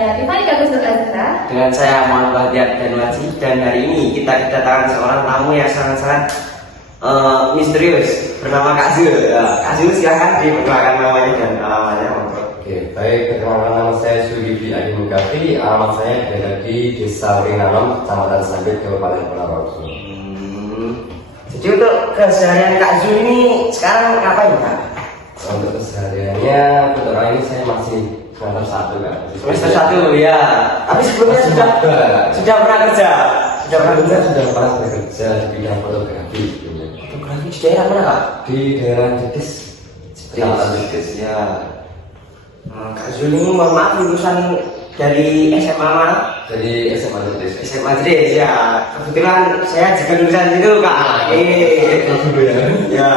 saya Tiffany Kakusut Azra. Dengan saya Muhammad Bahtiar Danwaji, dan hari ini kita kedatangan seorang tamu yang sangat-sangat misterius bernama Kak Zul. Kak Zul silahkan diperkenalkan namanya dan alamatnya. Oke, baik, perkenalkan nama saya Suhidi Adi Mugafi. Alamat saya berada di Desa Ringanom, Kecamatan Sambit, Kabupaten Ponorogo. Jadi untuk keseharian Kak Zul ini sekarang ngapain Kak? Untuk kesehariannya, kebetulan ini saya masih semester 1 kan. Semester 1 ya. Tapi sebelumnya sudah pernah kerja. Sudah pernah bekerja di bidang fotografi. Fotografi di daerah mana Kak? Di daerah Jetis. Kecamatan Jetis ya. Kak Zul ini mohon maaf lulusan dari SMA mana? Dari SMA Jetis. SMA Jetis ya. Kebetulan saya juga lulusan itu Kak. Ya.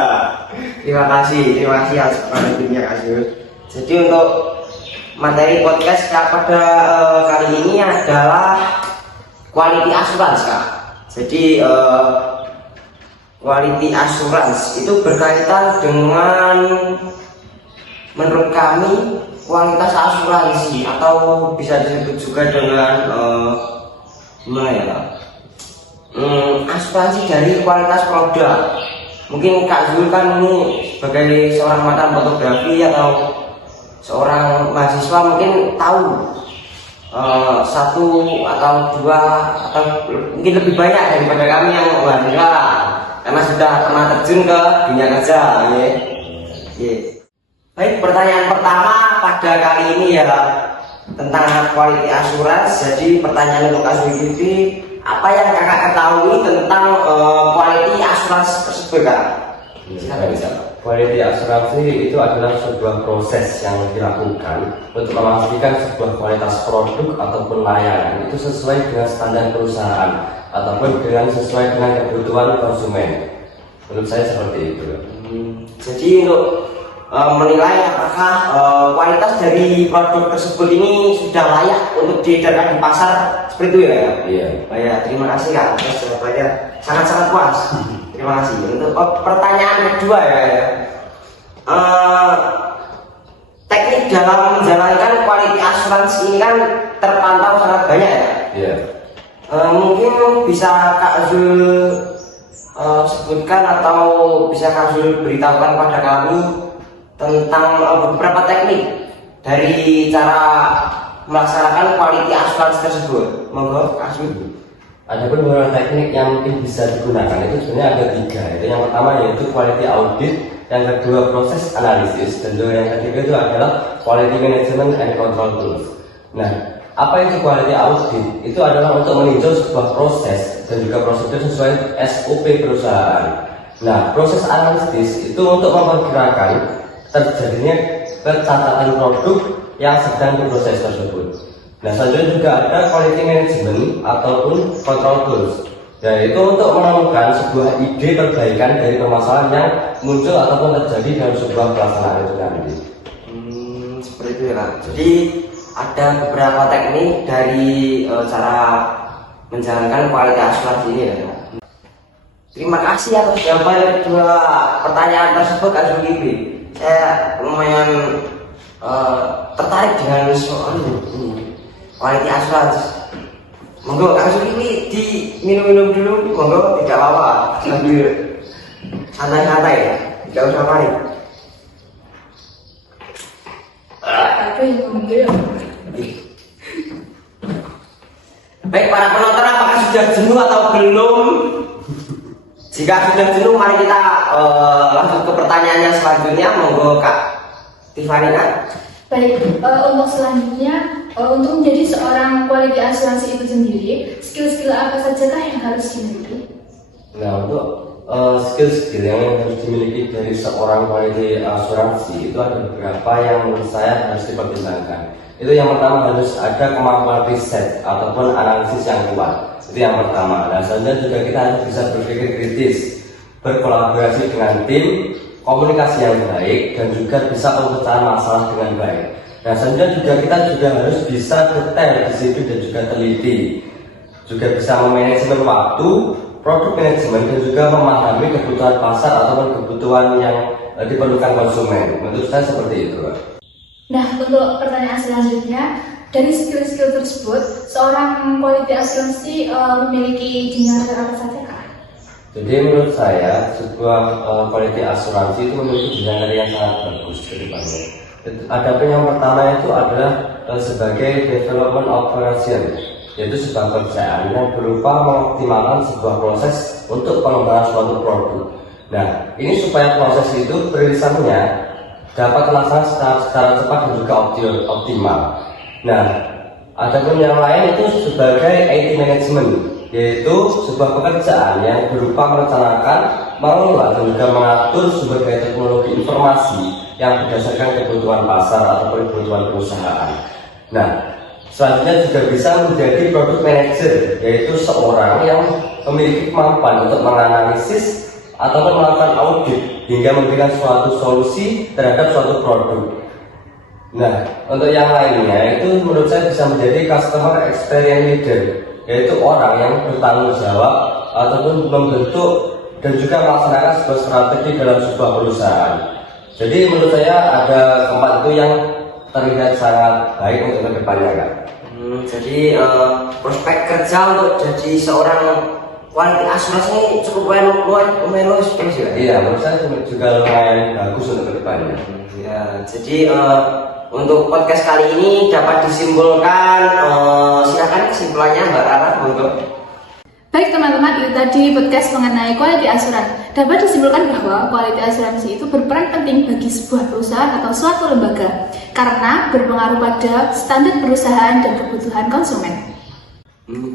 Terima kasih atas perhatiannya Kak Zul. Jadi untuk materi podcast pada kali ini adalah quality assurance Kak. Jadi quality assurance itu berkaitan dengan, menurut kami, kualitas asuransi atau bisa disebut juga dengan gimana ya Kak? Asuransi dari kualitas produk. Mungkin Kak Zul kan ini sebagai seorang mantan fotografi atau seorang mahasiswa mungkin tahu satu atau dua atau mungkin lebih banyak daripada kami yang mahasiswa karena sudah pernah terjun ke dunia kerja. Baik, pertanyaan pertama pada kali ini ya tentang quality assurance. Jadi pertanyaan untuk Kak Zul ini, apa yang kakak ketahui tentang quality assurance tersebut Kak? Quality asuransi itu adalah sebuah proses yang dilakukan untuk memastikan sebuah kualitas produk ataupun layanan itu sesuai dengan standar perusahaan ataupun sesuai dengan kebutuhan konsumen. Menurut saya seperti itu. Jadi untuk menilai apakah kualitas dari produk tersebut ini sudah layak untuk diedarkan di pasar seperti itu ya? Iya. Ya, terima kasih Kak atas jawabannya, sangat-sangat puas. Terima kasih. Untuk pertanyaan kedua ya, teknik dalam menjalankan quality assurance ini kan terpantau sangat banyak ya. Iya. Mungkin bisa Kak Zul sebutkan atau bisa Kak Zul beritahukan pada kami tentang beberapa teknik dari cara melaksanakan quality assurance tersebut. Monggo Kak Zul. Ada beberapa teknik yang mungkin bisa digunakan, itu sebenarnya ada 3. Itu yang pertama yaitu quality audit, yang kedua proses analisis, dan yang ketiga itu adalah quality management and control tools. Nah, apa itu quality audit? Itu adalah untuk meninjau sebuah proses dan juga prosedur sesuai SOP perusahaan. Nah, proses analisis itu untuk memperkirakan terjadinya kecacatan produk yang sedang diproses tersebut. Nah, selanjutnya juga ada quality management ataupun control tools, yaitu untuk menemukan sebuah ide perbaikan dari permasalahan yang muncul ataupun terjadi dalam sebuah pelaksanaan itu nanti. Seperti itu ya Kak. Jadi ada beberapa teknik dari cara menjalankan quality assurance ini ya Kak. Terima kasih atas jawaban kedua pertanyaan tersebut Kak Zulkifli. Saya lumayan tertarik dengan soal ini. Quality assurance. Monggo Kak Zulkifli diminum-minum dulu, monggo, tidak apa-apa. Sambil santai-santai ya, tidak usah panik. Apa yang kemudian? Baik para penonton, apakah sudah jenuh atau belum? Jika sudah jenuh, mari kita langsung ke pertanyaannya selanjutnya. Monggo Kak Tiffany Kak. Baik, untuk selanjutnya, untuk menjadi seorang quality asuransi itu sendiri, skill-skill apa saja yang harus dimiliki? Nah, untuk skill-skill yang harus dimiliki dari seorang quality asuransi itu ada beberapa yang menurut saya harus dipertimbangkan. Itu yang pertama, harus ada kemampuan riset ataupun analisis yang kuat. Itu yang pertama. Dan selanjutnya juga kita harus bisa berpikir kritis, berkolaborasi dengan tim, komunikasi yang baik, dan juga bisa pemecahan masalah dengan baik. Nah, selanjutnya juga kita harus bisa detail, disiplin, dan juga teliti. Juga bisa memanajemen waktu, produk manajemen, dan juga memahami kebutuhan pasar ataupun kebutuhan yang diperlukan konsumen. Menurut saya seperti itu. Nah, untuk pertanyaan selanjutnya, Dari skill-skill tersebut, seorang quality asuransi memiliki jenjang apa saja kah? Jadi menurut saya sebuah quality asuransi itu memiliki jenjang yang sangat bagus ke depannya. Adapun yang pertama itu adalah sebagai development operation, yaitu sebuah pekerjaan yang berupa mengoptimalkan sebuah proses untuk pengembangan suatu produk. Nah, ini supaya proses itu perilisannya dapat dilaksanakan secara cepat dan juga optimal. Nah, adapun yang lain itu sebagai IT management, yaitu sebuah pekerjaan yang berupa merencanakan, mengelola dan juga mengatur sumber daya teknologi informasi yang berdasarkan kebutuhan pasar ataupun kebutuhan perusahaan. Nah, selanjutnya juga bisa menjadi product manager, yaitu seorang yang memiliki kemampuan untuk menganalisis ataupun melakukan audit hingga memberikan suatu solusi terhadap suatu produk. Nah, untuk yang lainnya itu menurut saya bisa menjadi customer experience leader, yaitu orang yang bertanggung jawab ataupun membentuk dan juga melaksanakan sebuah strategi dalam sebuah perusahaan. Jadi menurut saya ada keempat itu yang terlihat sangat baik untuk kedepannya, Kak. Jadi prospek kerja untuk jadi seorang quality asuransi ini cukup lumayan sih, Kak? Iya, menurut saya juga lumayan bagus untuk kedepannya. Ya, jadi untuk podcast kali ini dapat disimpulkan, silakan kesimpulannya Mbak Rara, monggo. Baik teman-teman, itu tadi podcast mengenai quality asuransi. Dapat disimpulkan bahwa quality asuransi itu berperan penting bagi sebuah perusahaan atau suatu lembaga karena berpengaruh pada standar perusahaan dan kebutuhan konsumen.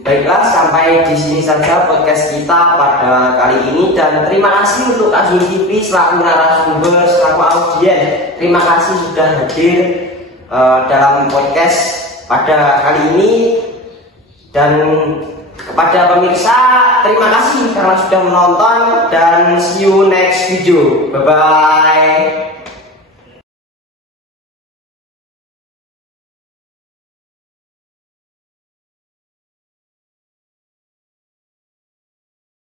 Baiklah, sampai di sini saja podcast kita pada kali ini, dan terima kasih untuk Kak Zulkifli selaku narasumber, selaku audiens. Terima kasih sudah hadir dalam podcast pada kali ini, dan kepada pemirsa terima kasih karena sudah menonton, dan see you next video. Bye bye.